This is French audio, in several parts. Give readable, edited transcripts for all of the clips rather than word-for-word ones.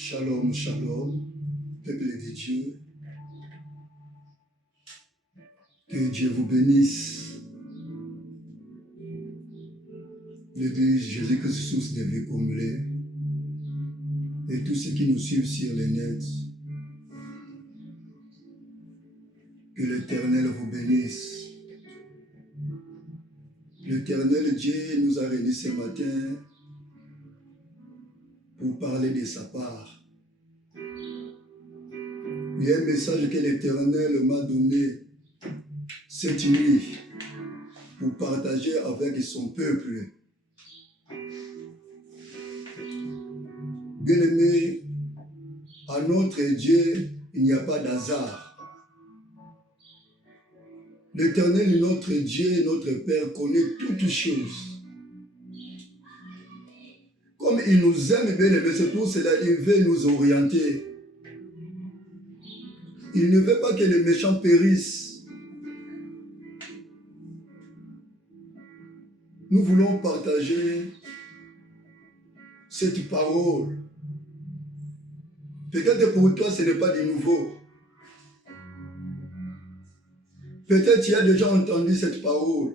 Shalom, shalom, peuple de Dieu. Que Dieu vous bénisse. L'Église Jésus-Christ de vie comblée et tous ceux qui nous suivent sur les nets. Que l'Éternel vous bénisse. L'Éternel Dieu nous a réunis ce matin pour parler de sa part. Il y a un message que l'Éternel m'a donné cette nuit pour partager avec son peuple. Bien-aimé, à notre Dieu, il n'y a pas d'hasard. L'Éternel, notre Dieu, notre Père, connaît toutes choses. Comme il nous aime, bien-aimé, c'est pour cela qu'il veut nous orienter. Il ne veut pas que les méchants périssent. Nous voulons partager cette parole. Peut-être pour toi, ce n'est pas du nouveau. Peut-être tu as déjà entendu cette parole.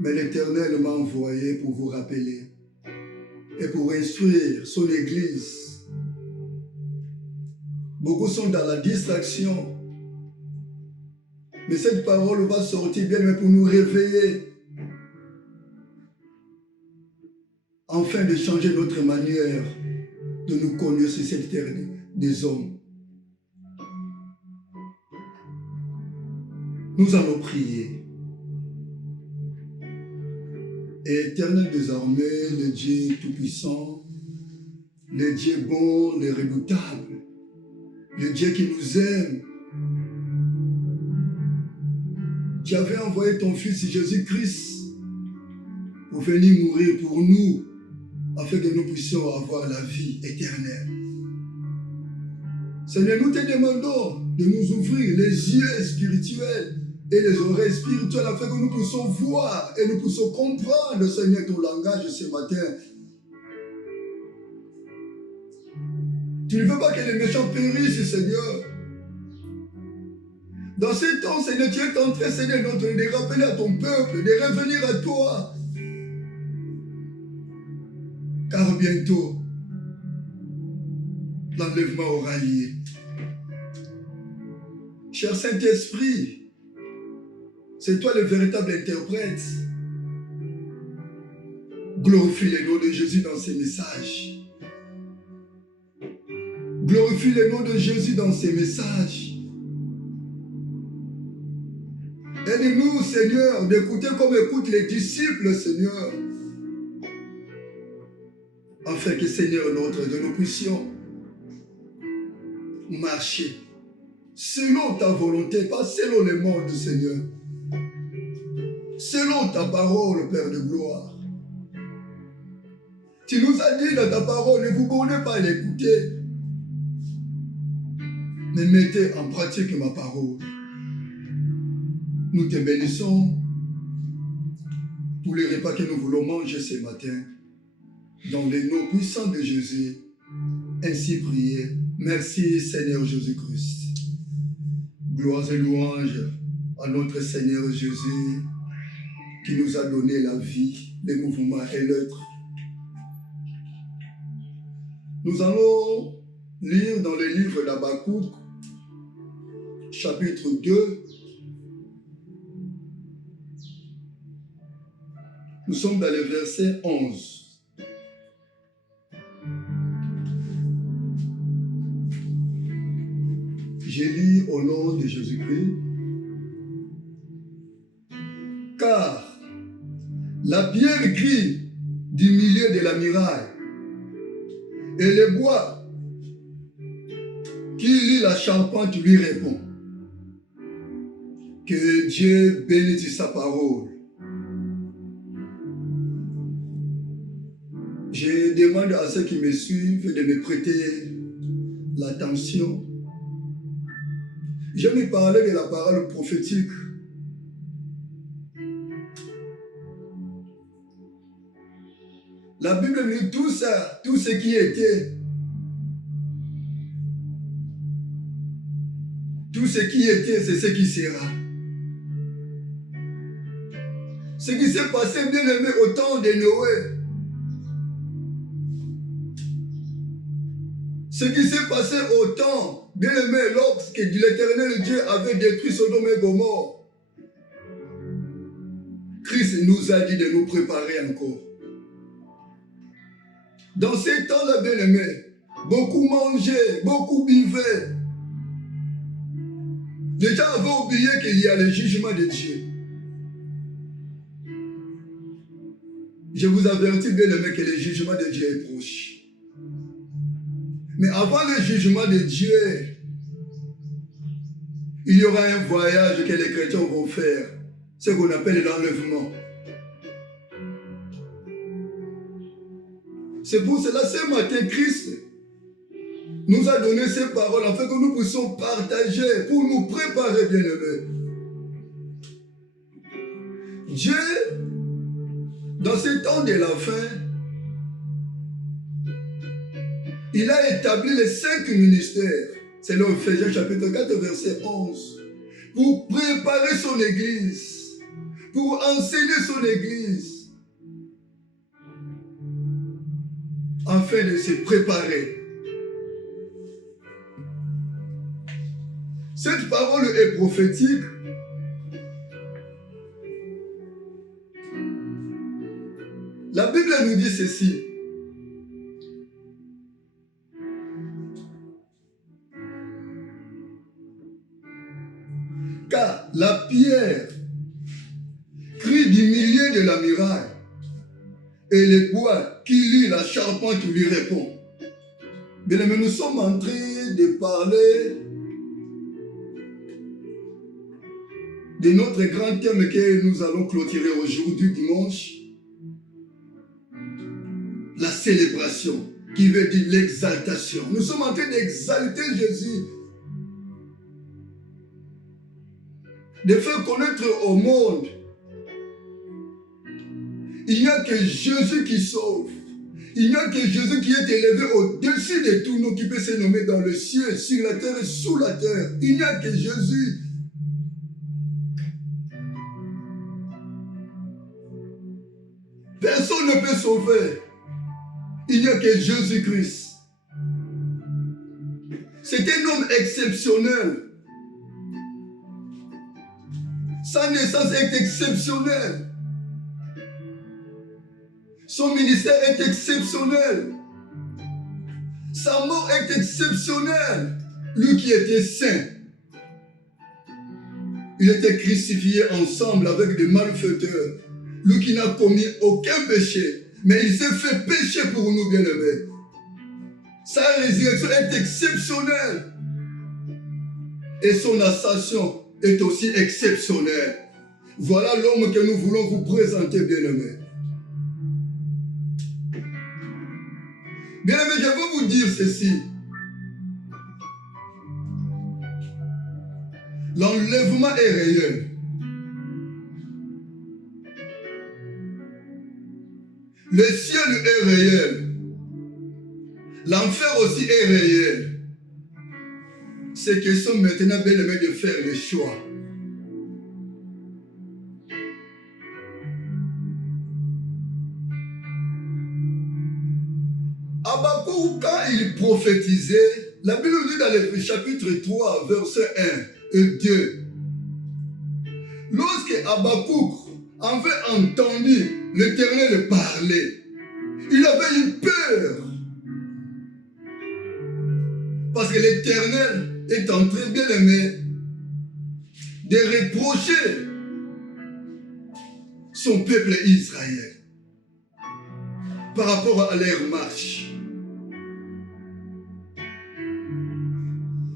Mais l'Éternel m'a envoyé pour vous rappeler et pour instruire son Église. Beaucoup sont dans la distraction. Mais cette parole va sortir bien pour nous réveiller. Afin de changer notre manière de nous connaître sur cette terre des hommes. Nous allons prier. Éternel des armées, le Dieu tout-puissant, le Dieu bon, le redoutable, le Dieu qui nous aime. Tu avais envoyé ton Fils Jésus-Christ pour venir mourir pour nous, afin que nous puissions avoir la vie éternelle. Seigneur, nous te demandons de nous ouvrir les yeux spirituels et les oreilles spirituelles afin que nous puissions voir et nous puissions comprendre, Seigneur, ton langage ce matin. Tu ne veux pas que les méchants périssent, Seigneur. Dans ces temps, Seigneur, tu es en train, Seigneur, de rappeler à ton peuple, de revenir à toi. Car bientôt, l'enlèvement aura lieu. Cher Saint-Esprit, c'est toi le véritable interprète. Glorifie le nom de Jésus dans ces messages. Glorifie le nom de Jésus dans ces messages. Aide-nous, Seigneur, d'écouter comme écoutent les disciples, Seigneur. Afin que, Seigneur, nous puissions marcher selon ta volonté, pas selon le monde, Seigneur. Selon ta parole, Père de gloire. Tu nous as dit dans ta parole, ne vous bornez pas à l'écouter, mais mettez en pratique ma parole. Nous te bénissons pour les repas que nous voulons manger ce matin. Dans le nom puissant de Jésus, ainsi prié. Merci Seigneur Jésus-Christ. Gloire et louange à notre Seigneur Jésus qui nous a donné la vie, les mouvements et l'être. Nous allons lire dans le livre d'Habakkuk, chapitre 2. Nous sommes dans le verset 11. Je lis au nom de Jésus-Christ. Car la pierre grise du milieu de la muraille et le bois qui lie la charpente lui répond. Que Dieu bénisse sa parole. Je demande à ceux qui me suivent de me prêter l'attention. Je vais parler de la parole prophétique. La Bible nous dit tout ça, tout ce qui était. Tout ce qui était, c'est ce qui sera. Ce qui s'est passé, bien aimé, au temps de Noé. Ce qui s'est passé au temps, bien aimé, lorsque l'Éternel Dieu avait détruit Sodome et Gomorrhe. Christ nous a dit de nous préparer encore. Dans ces temps-là, bien aimé, beaucoup mangeaient, beaucoup buvaient. Les gens avaient oublié qu'il y a le jugement de Dieu. Je vous avertis, bien aimé, que le jugement de Dieu est proche. Mais avant le jugement de Dieu, il y aura un voyage que les chrétiens vont faire, ce qu'on appelle l'enlèvement. C'est pour cela, ce matin, Christ nous a donné ces paroles afin que nous puissions partager pour nous préparer, bien aimés. Dieu, dans ces temps de la fin, il a établi les 5 ministères. C'est là Ephésiens chapitre 4, verset 11. Pour préparer son église, pour enseigner son église, afin de se préparer. Cette parole est prophétique. La Bible nous dit ceci. Car la pierre crie du milieu de la muraille et le bois qui lie la charpente lui répond. Bien aimé, nous sommes en train de parler de notre grand thème que nous allons clôturer aujourd'hui, dimanche. La célébration, qui veut dire l'exaltation. Nous sommes en train d'exalter Jésus. De faire connaître au monde. Il n'y a que Jésus qui sauve. Il n'y a que Jésus qui est élevé au-dessus de tout nous, qui peut se nommer dans le ciel, sur la terre et sous la terre. Il n'y a que Jésus. Personne ne peut sauver. Il n'y a que Jésus-Christ. C'est un homme exceptionnel. Sa naissance est exceptionnelle. Son ministère est exceptionnel. Sa mort est exceptionnelle. Lui qui était saint. Il était crucifié ensemble avec des malfaiteurs. Lui qui n'a commis aucun péché. Mais il s'est fait pécher pour nous, bien-aimés. Sa résurrection est exceptionnelle. Et son ascension est aussi exceptionnelle. Voilà l'homme que nous voulons vous présenter, bien-aimés. Bien-aimés, je veux vous dire ceci. L'enlèvement est réel. Le ciel est réel. L'enfer aussi est réel. C'est question maintenant, bien aimé, de faire le choix. Habakkuk, quand il prophétisait, la Bible dit dans le chapitre 3, verset 1 et 2. Lorsque Habakkuk avait entendu l'Éternel parler, il avait eu peur. Parce que l'Éternel est en train, bien aimé, de reprocher son peuple Israël par rapport à leur marche.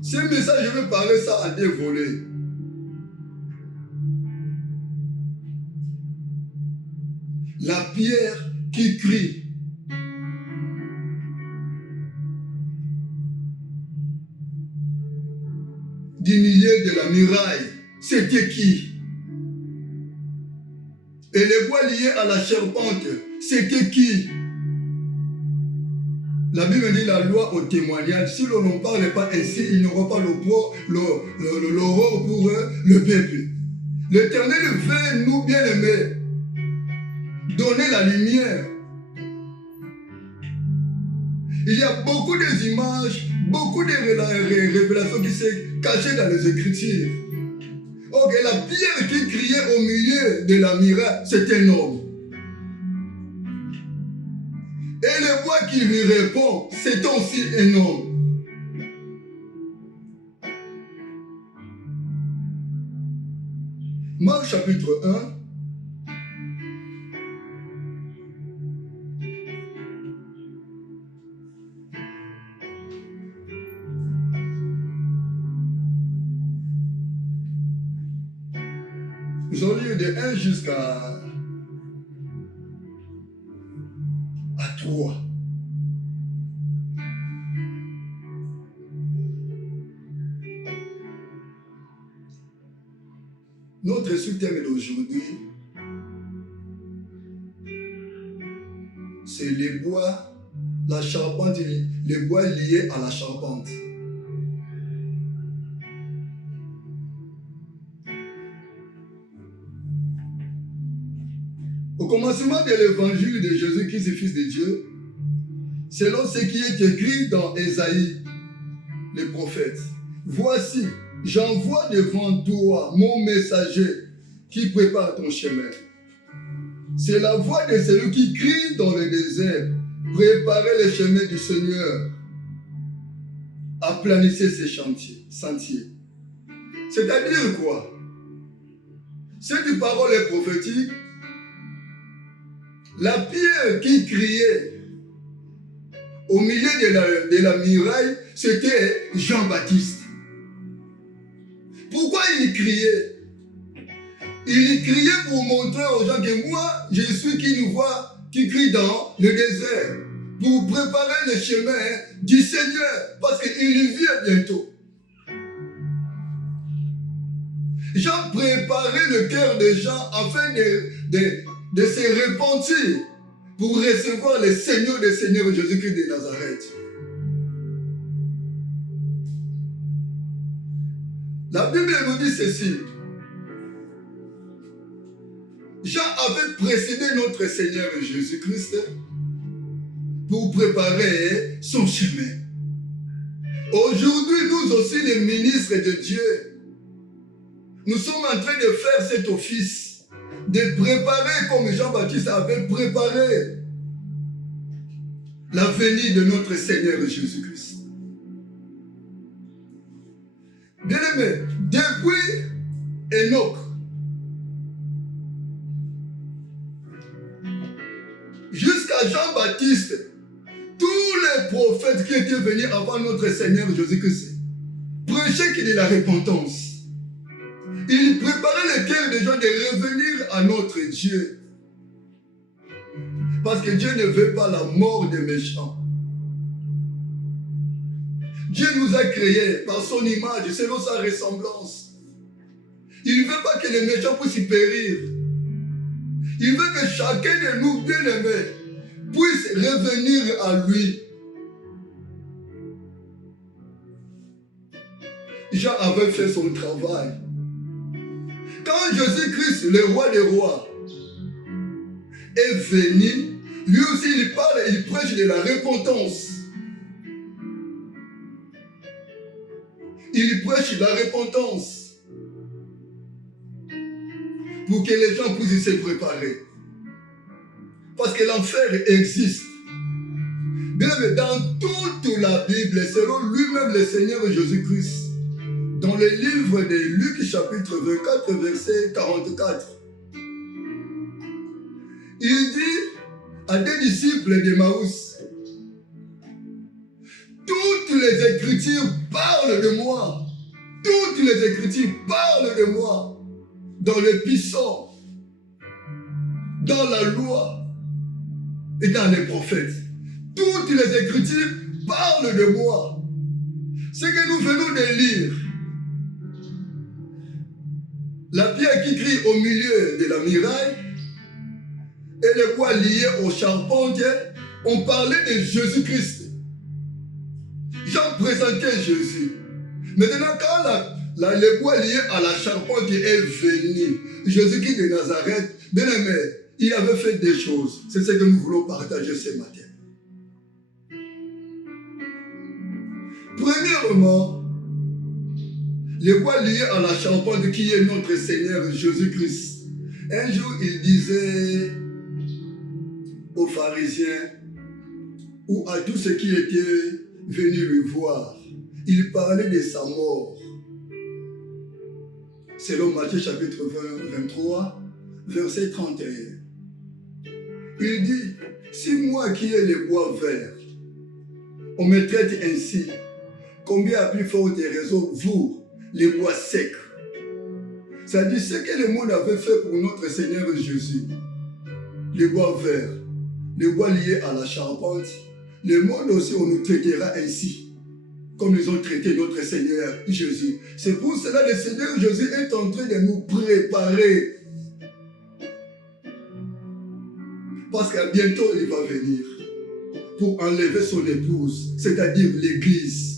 Ce message, je vais parler ça à 2 volets. La pierre qui crie. Du milieu de la muraille, c'était qui? Et les bois liés à la charpente, c'était qui? La Bible dit la loi au témoignage. Si l'on n'en parle pas ainsi, il n'y aura pas l'horreur pour le peuple. L'Éternel veut nous bien aimer, donner la lumière. Il y a beaucoup d'images, beaucoup de révélations qui sont cachées dans les Écritures. Ok, la pierre qui criait au milieu de la muraille, c'est un homme. Et le voix qui lui répond, c'est aussi un homme. Marc chapitre 1. Nous allons lire de 1 jusqu'à 3. Notre sous-thème d'aujourd'hui, c'est les bois, la charpente, les bois liés à la charpente. Au commencement de l'évangile de Jésus-Christ, Fils de Dieu, selon ce qui est écrit dans Ésaïe, le prophète, voici, j'envoie devant toi mon messager qui prépare ton chemin. C'est la voix de celui qui crie dans le désert, préparez le chemin du Seigneur, aplanissez ses sentiers. C'est-à-dire quoi? Cette parole est prophétique. La pierre qui criait au milieu de la muraille, c'était Jean-Baptiste. Pourquoi il criait? Il criait pour montrer aux gens que moi, je suis qui nous voit, qui crie dans le désert, pour préparer le chemin du Seigneur, parce qu'il vient bientôt. Jean préparait le cœur des gens afin de se repentir pour recevoir le Seigneur des Seigneurs Jésus-Christ de Nazareth. La Bible nous dit ceci. Jean avait précédé notre Seigneur Jésus-Christ pour préparer son chemin. Aujourd'hui, nous aussi, les ministres de Dieu, nous sommes en train de faire cet office, de préparer comme Jean-Baptiste avait préparé la venue de notre Seigneur Jésus-Christ. Bien-aimés, depuis Enoch, jusqu'à Jean-Baptiste, tous les prophètes qui étaient venus avant notre Seigneur Jésus-Christ prêchaient qu'il y ait la repentance. Ils préparaient le cœur des gens de revenir à notre Dieu. Parce que Dieu ne veut pas la mort des méchants. Dieu nous a créés par son image, selon sa ressemblance. Il ne veut pas que les méchants puissent périr. Il veut que chacun de nous, bien-aimés, puisse revenir à lui. Jean avait fait son travail. Quand Jésus-Christ, le roi des rois, est venu, lui aussi il parle, il prêche de la repentance. Il prêche la repentance pour que les gens puissent se préparer. Parce que l'enfer existe. Bien, mais dans toute la Bible, selon lui-même le Seigneur Jésus-Christ, dans le livre de Luc chapitre 24, verset 44, il dit à des disciples d'Emmaüs, toutes les Écritures parlent de moi. Toutes les Écritures parlent de moi. Dans les psaumes, dans la loi et dans les prophètes. Toutes les Écritures parlent de moi. Ce que nous venons de lire, la pierre qui crie au milieu de la muraille et les bois liés aux charpentes, on parlait de Jésus-Christ. Jean présentait Jésus. Maintenant, quand les bois liés à la charpente est venu, Jésus-Christ de Nazareth, bien aimé, il avait fait des choses. C'est ce que nous voulons partager ce matin. Premièrement, les bois liés à la charpente qui est notre Seigneur Jésus-Christ. Un jour, il disait aux pharisiens ou à tous ceux qui étaient venus lui voir, il parlait de sa mort. Selon Matthieu chapitre 23, verset 31. Il dit, si moi qui ai les bois verts, on me traite ainsi, combien à plus forte raison, vous, les bois secs. C'est-à-dire ce que le monde avait fait pour notre Seigneur Jésus. Les bois verts, les bois liés à la charpente, le monde aussi, on nous traitera ainsi, comme ils ont traité notre Seigneur Jésus. C'est pour cela que le Seigneur Jésus est en train de nous préparer. Parce qu'à bientôt, il va venir pour enlever son épouse, c'est-à-dire l'Église.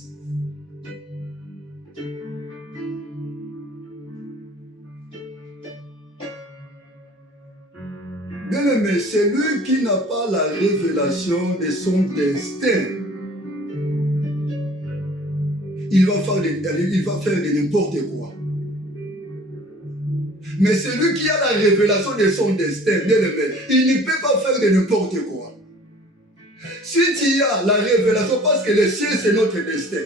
Bien-aimé, celui qui n'a pas la révélation de son destin, il va faire de n'importe quoi. Mais celui qui a la révélation de son destin, bien-aimé, il ne peut pas faire de n'importe quoi. Si tu as la révélation, parce que le ciel c'est notre destin.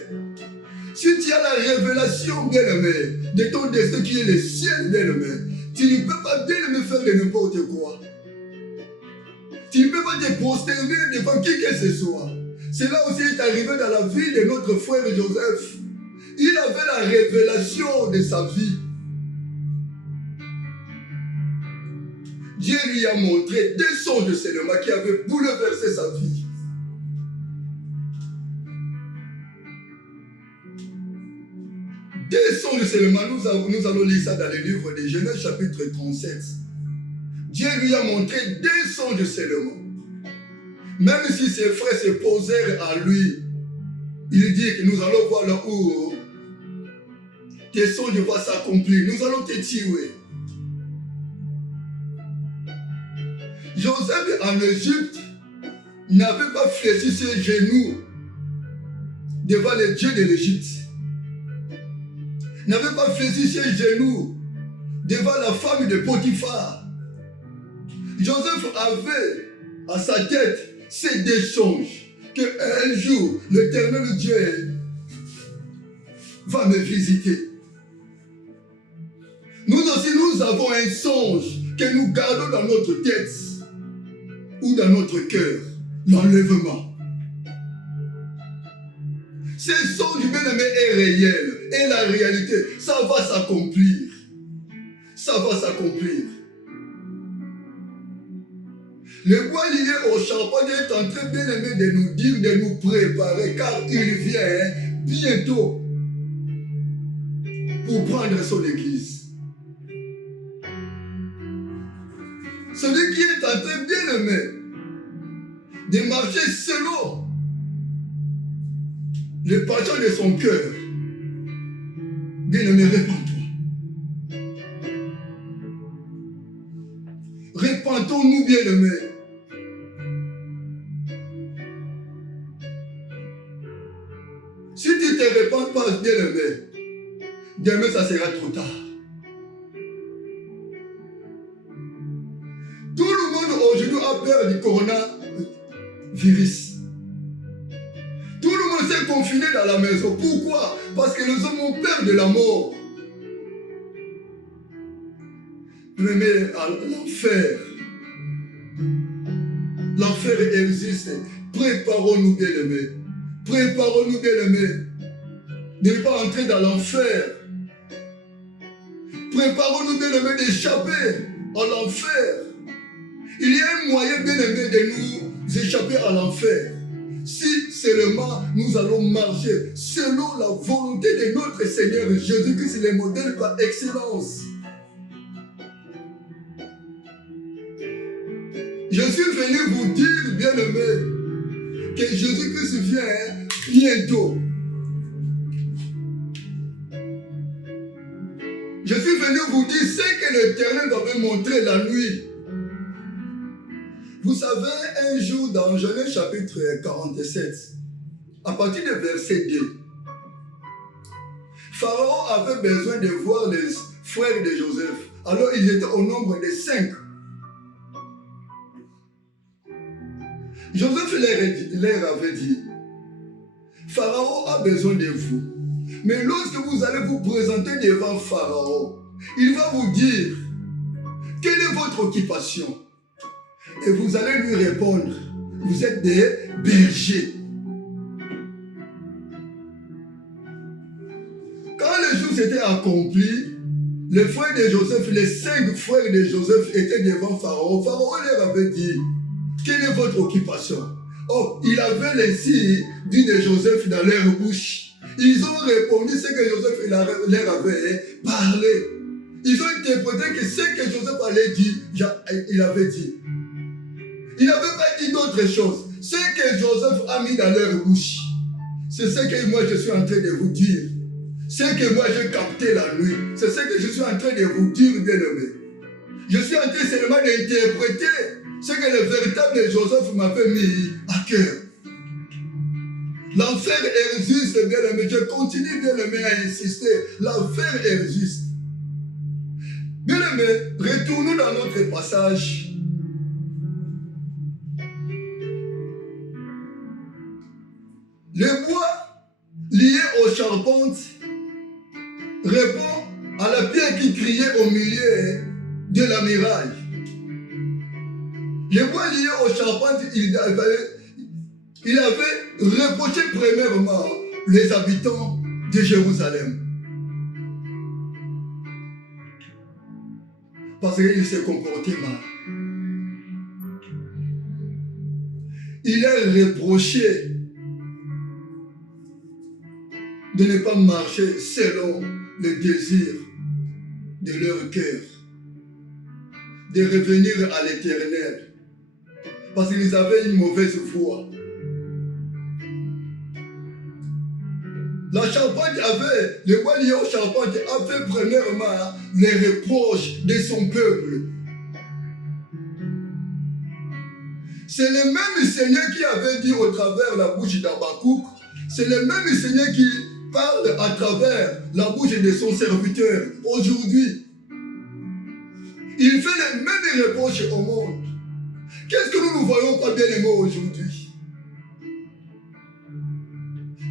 Si tu as la révélation, bien-aimé, de ton destin qui est le ciel, bien-aimé, tu ne peux pas, bien-aimé, faire de n'importe quoi. Tu ne peux pas te prosterner devant qui que ce soit. Cela aussi est arrivé dans la vie de notre frère Joseph. Il avait la révélation de sa vie. Dieu lui a montré des songes seulement qui avaient bouleversé sa vie. Des songes seulement, nous allons lire ça dans le livre de Genèse chapitre 37. Dieu lui a montré des songes seulement. Même si ses frères se posèrent à lui, il dit que nous allons voir là où tes songes vont s'accomplir. Nous allons te tuer. Joseph en Égypte n'avait pas fléchi ses genoux devant les dieux de l'Égypte. N'avait pas fléchi ses genoux devant la femme de Potiphar. Joseph avait à sa tête ces deux songes qu'un jour l'Éternel Dieu va me visiter. Nous aussi, nous avons un songe que nous gardons dans notre tête ou dans notre cœur, l'enlèvement. Ce songe, bien-aimé, est réel. Et la réalité, ça va s'accomplir. Ça va s'accomplir. Le bois lié au charbon est en train, bien-aimé, de nous dire, de nous préparer, car il vient bientôt pour prendre son église. Celui qui est en train, bien-aimé, de marcher selon les passions de son cœur, bien-aimé, répands-toi. Répandons-nous, bien-aimé. Si tu ne te répands pas, bien-aimé, demain ça sera trop tard. Tout le monde aujourd'hui a peur du coronavirus. Tout le monde s'est confiné dans la maison. Pourquoi? Parce que les hommes ont peur de la mort. Mais l'enfer. L'enfer existe. Préparons-nous, bien-aimés. Préparons-nous, bien-aimés. De ne pas entrer dans l'enfer. Préparons-nous, bien-aimés, d'échapper à l'enfer. Il y a un moyen, bien-aimé, de nous échapper à l'enfer. Si seulement nous allons marcher selon la volonté de notre Seigneur Jésus-Christ, le modèle par excellence. Je suis venu vous dire, bien-aimé, que Jésus-Christ vient bientôt Je suis venu vous dire ce que l'Éternel m'avait montré la nuit. Vous savez, un jour dans Genèse chapitre 47, à partir du verset 2, Pharaon avait besoin de voir les frères de Joseph. Alors ils étaient au nombre de 5. Joseph leur avait dit, Pharaon a besoin de vous. Mais lorsque vous allez vous présenter devant Pharaon, il va vous dire, quelle est votre occupation? Et vous allez lui répondre, vous êtes des bergers. Quand le jour s'était accompli, les frères de Joseph, les 5 frères de Joseph étaient devant Pharaon. Pharaon leur avait dit, quelle est votre occupation? Oh, il avait les signes dit de Joseph dans leur bouche. Ils ont répondu ce que Joseph leur avait parlé. Ils ont interprété que ce que Joseph allait dire, il avait dit. Il n'avait pas dit d'autre chose. Ce que Joseph a mis dans leur bouche, c'est ce que moi je suis en train de vous dire. Ce que moi j'ai capté la nuit, c'est ce que je suis en train de vous dire, bien-aimé. Je suis en train seulement d'interpréter ce que le véritable Joseph m'avait mis à cœur. L'enfer existe, bien-aimé. Je continue, bien-aimé, à insister. L'enfer existe. Bien-aimé, retournons dans notre passage. Le bois lié aux charpentes répond à la pierre qui criait au milieu de la muraille. Le bois lié aux charpentes, il avait reproché premièrement les habitants de Jérusalem. Parce qu'ils se comportaient mal. Il a reproché de ne pas marcher selon les désirs de leur cœur, de revenir à l'Éternel, parce qu'ils avaient une mauvaise foi. La charpente avait, le bois lié aux charpentes avait premièrement les reproches de son peuple. C'est le même Seigneur qui avait dit au travers la bouche d'Habakkuk, c'est le même Seigneur qui parle à travers la bouche de son serviteur aujourd'hui. Il fait les mêmes reproches au monde. Qu'est-ce que nous ne voyons pas bien aimés aujourd'hui?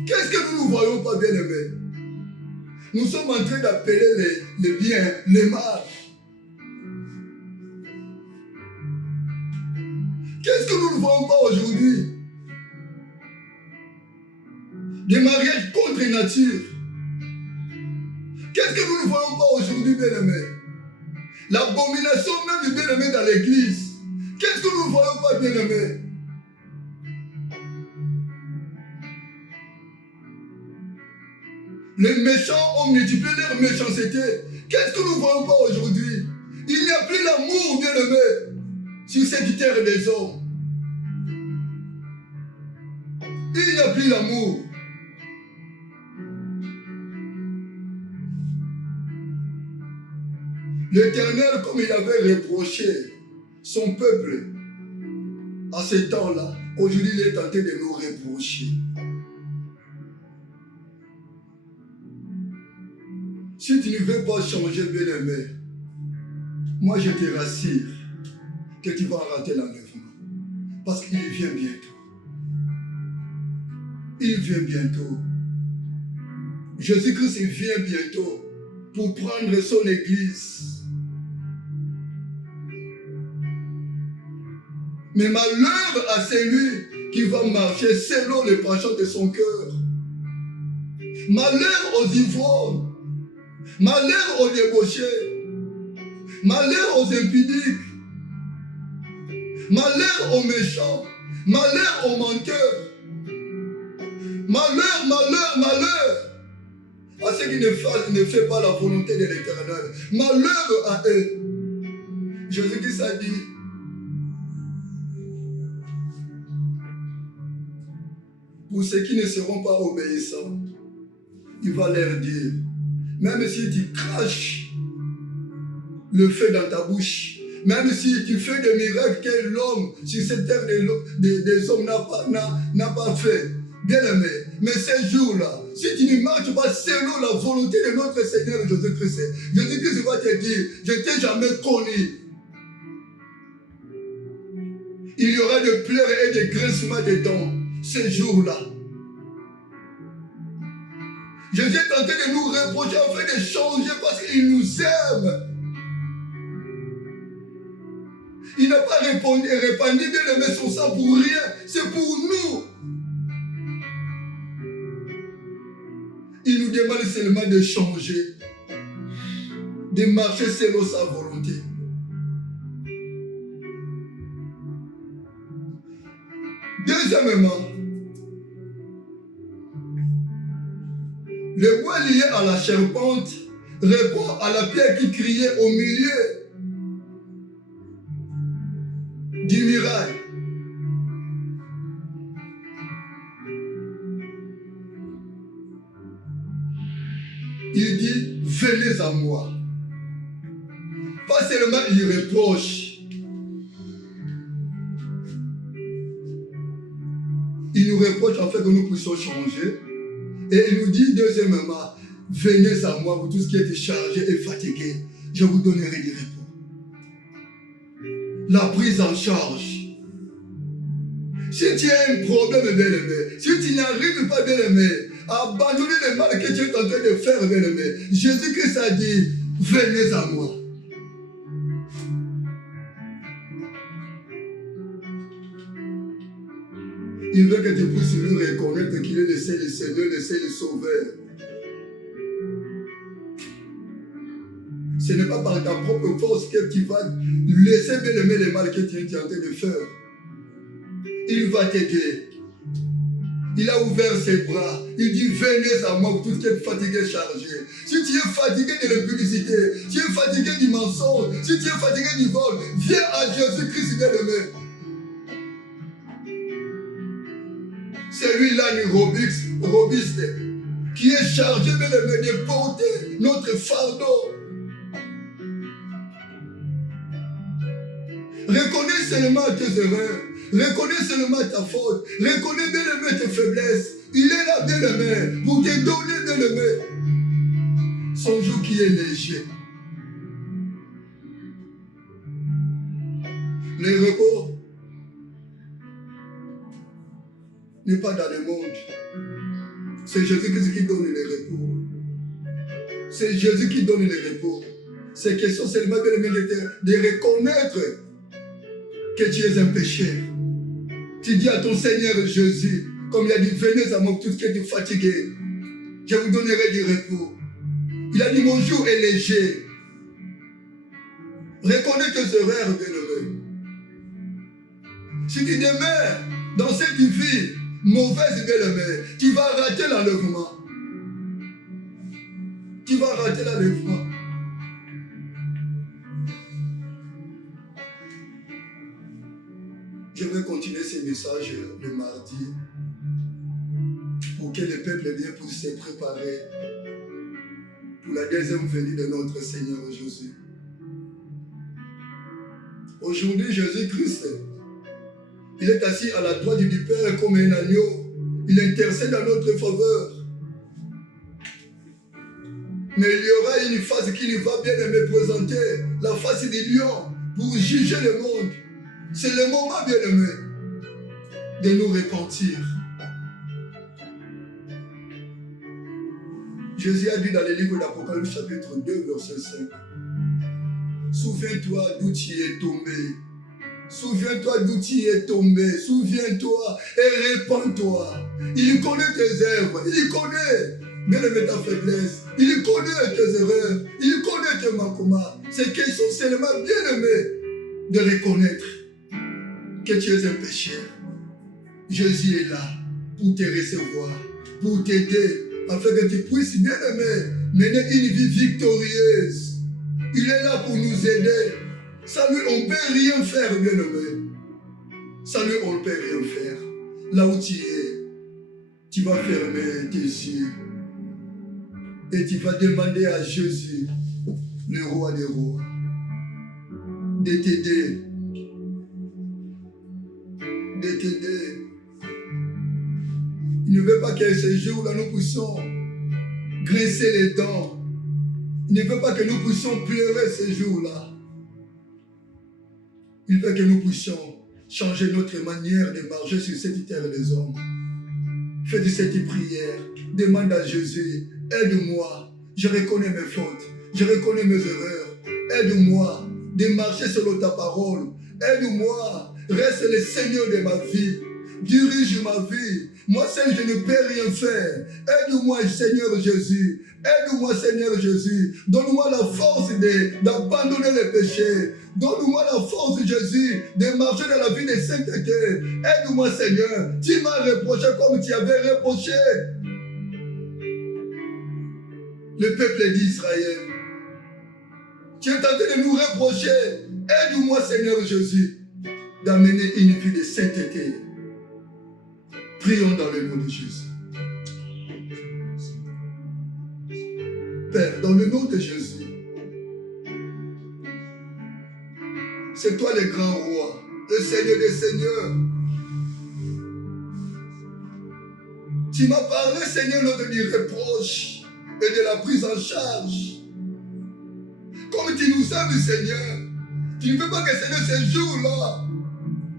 Qu'est-ce que nous ne voyons pas bien aimés? Nous sommes en train d'appeler les biens, les mal. Qu'est-ce que nous ne voyons pas aujourd'hui? Des mariages contre nature. Qu'est-ce que nous ne voyons pas aujourd'hui, bien-aimés? L'abomination même du bien-aimé dans l'église. Qu'est-ce que nous ne voyons pas, bien-aimés? Les méchants ont multiplié leur méchanceté. Qu'est-ce que nous ne voyons pas aujourd'hui? Il n'y a plus l'amour, bien-aimé, sur cette terre des hommes. Il n'y a plus l'amour. L'Éternel, comme il avait reproché son peuple à ce temps-là, aujourd'hui il est tenté de nous reprocher. Si tu ne veux pas changer, bien-aimé, moi je te rassure que tu vas rater l'enlèvement. Parce qu'il vient bientôt. Il vient bientôt. Jésus-Christ vient bientôt pour prendre son église. Mais malheur à celui qui va marcher selon les penchants de son cœur. Malheur aux ivrognes. Malheur aux débauchés. Malheur aux impudiques. Malheur aux méchants. Malheur aux menteurs. Malheur, malheur, malheur à ceux qui ne font pas la volonté de l'Éternel. Malheur à eux. Jésus-Christ a dit, pour ceux qui ne seront pas obéissants, il va leur dire, même si tu craches le feu dans ta bouche. Même si tu fais des miracles que l'homme sur cette terre des hommes n'a pas fait. Bien-aimé, mais ces jours-là, si tu ne marches pas selon la volonté de notre Seigneur Jésus-Christ, Jésus-Christ va te dire, je ne t'ai jamais connu. Il y aura des pleurs et des grincements de dents ces jours-là. Jésus est tenté de nous reprocher afin de changer parce qu'il nous aime. Il n'a pas répandu bien-aimé son sang pour rien, c'est pour nous. Il nous demande seulement de changer, de marcher selon sa volonté. Deuxièmement, le bois lié à la serpente répond à la pierre qui criait au milieu du mirail. Il dit, venez à moi. Pas seulement il reproche. Il nous reproche en fait que nous puissions changer. Et il nous dit deuxièmement, venez à moi, vous tous qui êtes chargés et fatigués, je vous donnerai du repos. La prise en charge. Si tu as un problème, bien-aimé, si tu n'arrives pas, bien-aimé, à abandonner le mal que tu es en train de faire, bien-aimé, Jésus-Christ a dit, venez à moi. Il veut que tu puisses lui reconnaître qu'il est le seul Seigneur, le seul Sauveur. Ce n'est pas par ta propre force que tu vas laisser bien-aimer le mal que tu es en train de faire. Il va t'aider. Il a ouvert ses bras. Il dit, venez à moi, vous tous qui êtes fatigués, chargés. Si tu es fatigué de l'impudicité, si tu es fatigué du mensonge, si tu es fatigué du vol, viens à Jésus-Christ bien-aimé. C'est lui l'âne robuste qui est chargé de porter notre fardeau. Reconnais seulement tes erreurs, reconnais seulement ta faute, reconnais bien-aimé tes faiblesses. Il est là bien-aimé pour te donner bien-aimé son joug qui est léger. Le repos n'est pas dans le monde. C'est Jésus qui donne le repos. C'est Jésus qui donne le repos. C'est question seulement de reconnaître que tu es un pécheur. Tu dis à ton Seigneur Jésus, comme il a dit, venez à moi tous qui êtes fatigués, je vous donnerai du repos. Il a dit, mon jour est léger. Reconnais tes erreurs, bien-aimé. Si tu demeures dans cette vie mauvaise, bien-aimé, tu vas rater l'enlèvement. Tu vas rater l'enlèvement. Je vais continuer ces messages le mardi pour que le peuple bien puisse se préparer pour la deuxième venue de notre Seigneur Jésus. Aujourd'hui, Jésus-Christ, il est assis à la droite du Père comme un agneau. Il intercède en notre faveur. Mais il y aura une phase qu'il va bien me présenter, la phase du lion, pour juger le monde. C'est le moment, bien-aimé, de nous repentir. Jésus a dit dans le livre d'Apocalypse, chapitre 2, verset 5. Souviens-toi d'où tu es tombé. Souviens-toi d'où tu es tombé. Souviens-toi et répands-toi. Il connaît tes œuvres. Il connaît bien-aimé ta faiblesse. Il connaît tes erreurs. Il connaît tes manquements. C'est question seulement, bien-aimé, de reconnaître que tu es un pécheur. Jésus est là pour te recevoir, pour t'aider, afin que tu puisses, bien-aimé, mener une vie victorieuse. Il est là pour nous aider. Sans lui, on ne peut rien faire, bien-aimé. Sans lui, on ne peut rien faire. Là où tu es, tu vas fermer tes yeux et tu vas demander à Jésus, le roi des rois, de t'aider. De t'aider. Il ne veut pas que ce jour-là nous puissions graisser les dents. Il ne veut pas que nous puissions pleurer ce jour-là. Il veut que nous puissions changer notre manière de marcher sur cette terre des hommes. Fais de cette prière. Demande à Jésus, aide-moi. Je reconnais mes fautes. Je reconnais mes erreurs. Aide-moi de marcher selon ta parole. Aide-moi. Reste le Seigneur de ma vie. Dirige ma vie. Moi seul, je ne peux rien faire. Aide-moi, Seigneur Jésus. Aide-moi, Seigneur Jésus. Donne-moi la force d'abandonner les péchés. Donne-moi la force, Jésus, de marcher dans la vie de sainteté. Aide-moi, Seigneur. Tu m'as reproché comme tu avais reproché le peuple d'Israël. Tu es en train de nous reprocher. Aide-moi, Seigneur Jésus, d'amener une vie de sainteté. Prions dans le nom de Jésus. Père, dans le nom de Jésus, c'est toi le grand roi, le Seigneur des Seigneurs. Tu m'as parlé, Seigneur, lors de mes reproches et de la prise en charge. Comme tu nous aimes, Seigneur, tu ne veux pas que, Seigneur, ce jour-là,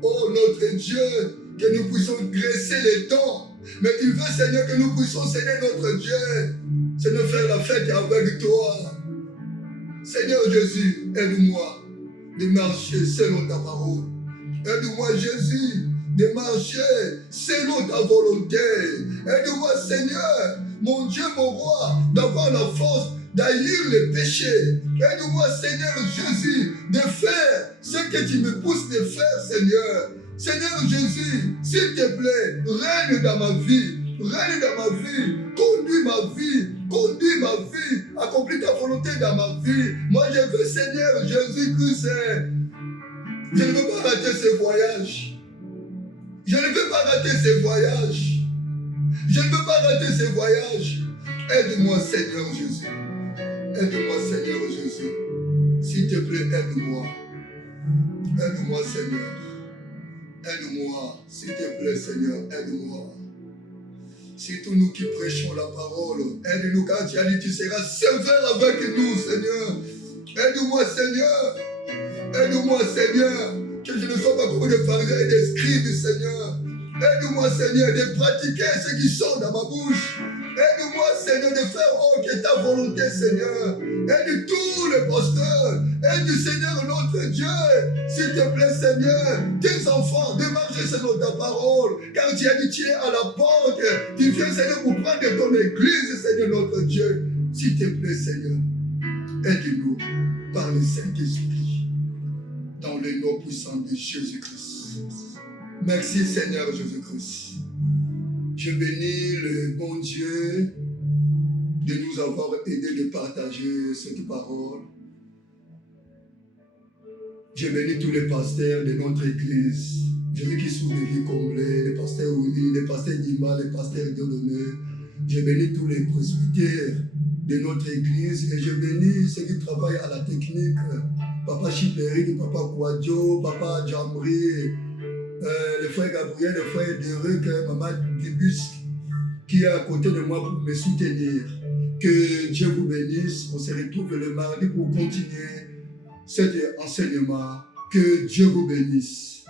oh notre Dieu, que nous puissions graisser les dents. Mais tu veux, Seigneur, que nous puissions, Seigneur, notre Dieu, Seigneur, faire la fête avec toi. Seigneur Jésus, aide-moi de marcher selon ta parole. Aide-moi, Jésus, de marcher selon ta volonté. Aide-moi, Seigneur, mon Dieu, mon roi, d'avoir la force d'haïr les péchés. Aide-moi, Seigneur Jésus, de faire ce que tu me pousses de faire, Seigneur. Seigneur Jésus, s'il te plaît, règne dans ma vie. Règne dans ma vie. Conduis ma vie. Conduis ma vie. Accomplis ta volonté dans ma vie. Moi, je veux, Seigneur Jésus-Christ. Je ne veux pas rater ce voyage. Je ne veux pas rater ce voyage. Je ne veux pas rater ce voyage. Aide-moi, Seigneur Jésus. Aide-moi, Seigneur Jésus. S'il te plaît, aide-moi. Aide-moi, Seigneur. Aide-moi. S'il te plaît, Seigneur, aide-moi. Surtout nous qui prêchons la parole, aide-nous car tu as dit tu seras sévère avec nous, Seigneur. Aide-moi, Seigneur. Aide-moi, Seigneur, que je ne sois pas comme des pharisiens et des scribes, Seigneur. Aide-moi, Seigneur, de pratiquer ce qui sort dans ma bouche. Aide-moi, Seigneur, de faire que ta volonté, Seigneur. Aide tous les pasteurs. Aide, Seigneur, notre Dieu. S'il te plaît, Seigneur, tes enfants, de marcher selon ta parole. Car tu as dit, tu es à la porte. Tu viens, Seigneur, pour prendre ton église, Seigneur, notre Dieu. S'il te plaît, Seigneur, aide-nous par le Saint-Esprit. Dans le nom puissant de Jésus-Christ. Merci, Seigneur Jésus-Christ. Je bénis le bon Dieu de nous avoir aidés de partager cette parole. Je bénis tous les pasteurs de notre église. Je veux qu'ils soient des vies comblées, les pasteurs Willy, les pasteurs Dima, les pasteurs Dieudonné. Je bénis tous les presbytères de notre église et je bénis ceux qui travaillent à la technique. Papa Chipéry, Papa Kouadio, Papa Djamri, le frère Gabriel, le frère Derek, Maman Dibus, qui est à côté de moi pour me soutenir. Que Dieu vous bénisse. On se retrouve le mardi pour continuer cet enseignement. Que Dieu vous bénisse.